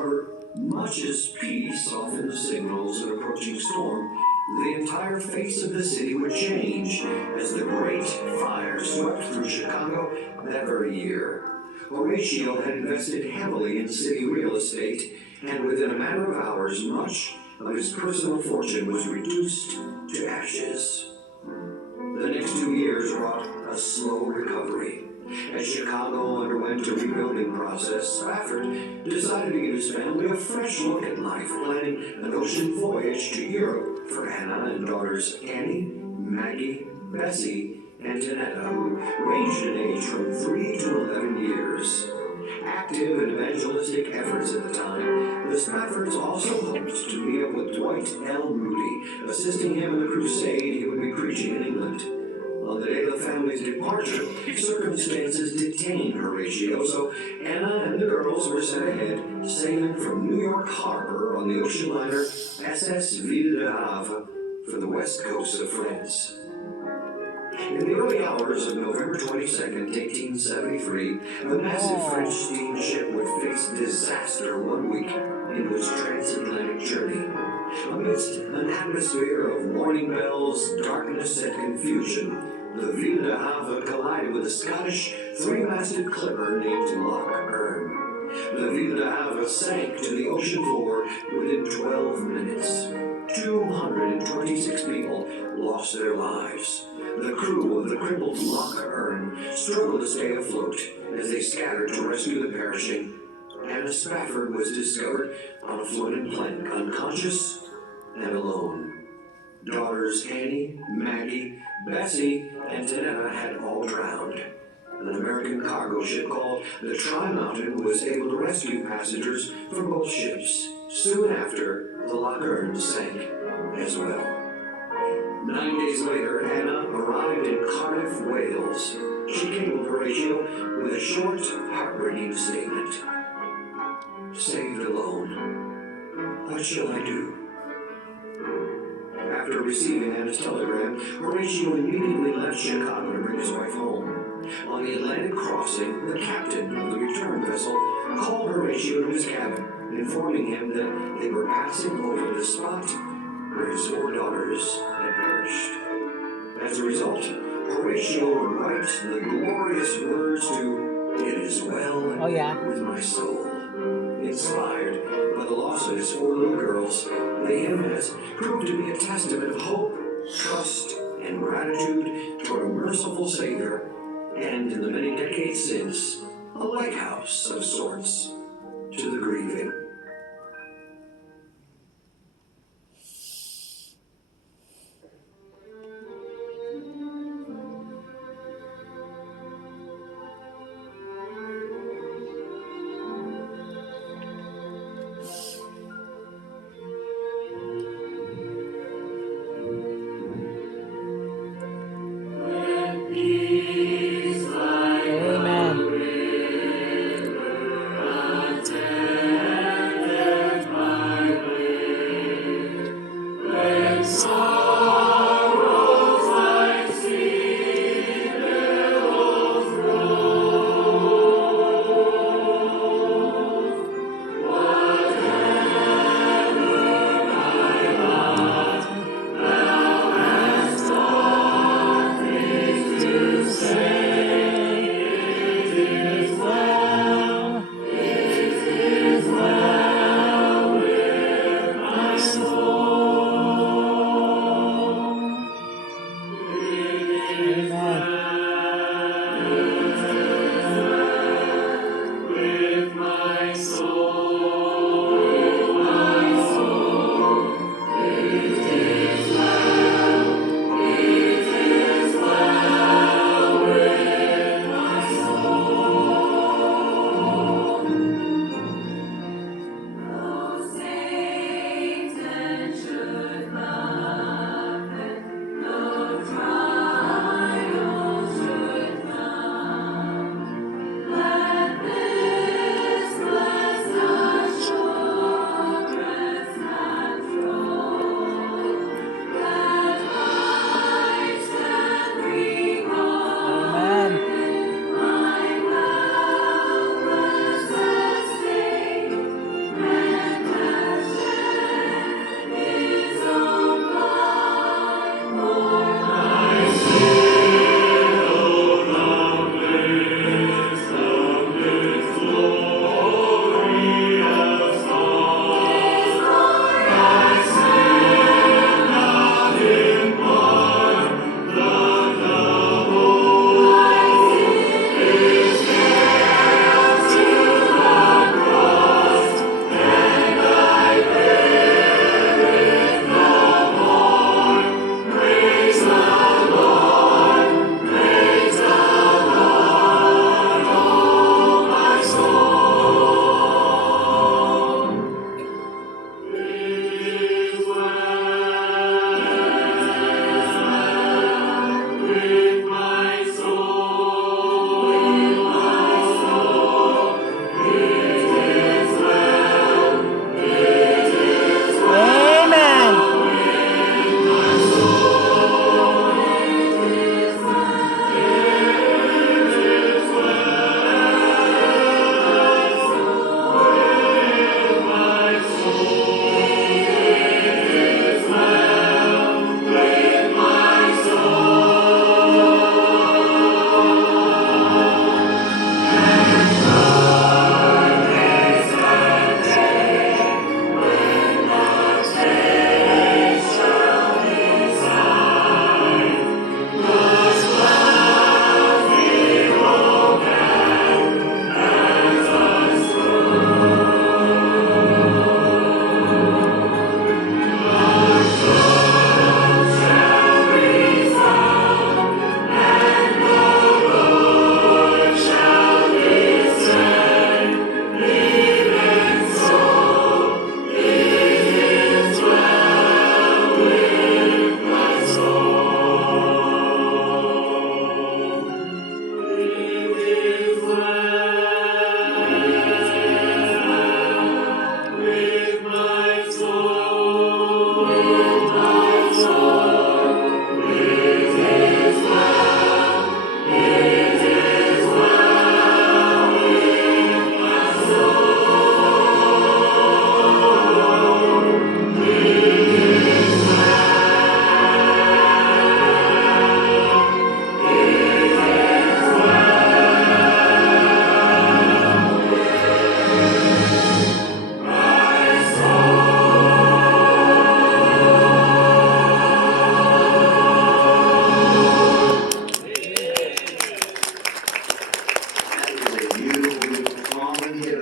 However, much as peace softened the signals of an approaching storm, the entire face of the city would change as the Great Fire swept through Chicago that very year. Horatio had invested heavily in city real estate, and within a matter of hours, much of his personal fortune was reduced to ashes. The next 2 years brought a slow recovery. As Chicago underwent a rebuilding process, Spafford decided to give his family a fresh look at life, planning an ocean voyage to Europe for Anna and daughters Annie, Maggie, Bessie, and Tanetta, who ranged in age from 3 to 11 years. Active in evangelistic efforts at the time, the Spaffords also hoped to meet up with Dwight L. Moody, assisting him in the crusade he would be preaching in England. On the day of the family's departure, circumstances detained Horatio, so Anna and the girls were sent ahead, sailing from New York Harbor on the ocean liner SS Ville de Havre for the west coast of France. In the early hours of November 22nd, 1873, the massive French steamship would face disaster 1 week into its transatlantic journey. Amidst an atmosphere of warning bells, darkness, and confusion, the Ville de Havre collided with a Scottish three-masted clipper named Loch Earn. The Ville de Havre sank to the ocean floor within 12 minutes. 226 people lost their lives. The crew of the crippled Loch Earn struggled to stay afloat as they scattered to rescue the perishing. Anna Spafford was discovered on a floating plank, unconscious and alone. Daughters Annie, Maggie, Bessie, and Tanetta had all drowned. An American cargo ship called the Tri-Mountain was able to rescue passengers from both ships. Soon after, the Loch Earn sank as well. 9 days later, Anna arrived in Cardiff, Wales. She cabled Horatio with a short, heartbreaking statement. Saved alone. What shall I do? After receiving Anna's telegram, Horatio immediately left Chicago to bring his wife home. On the Atlantic crossing, the captain of the return vessel called Horatio to his cabin, informing him that they were passing over the spot where his 4 daughters had perished. As a result, Horatio would write the glorious words to "It is well with my soul." Inspired by the loss of his 4 little girls, the hymn has proved to be a testament of hope, trust, and gratitude toward a merciful Savior, and in the many decades since, a lighthouse of sorts to the grieving.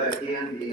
at the end, the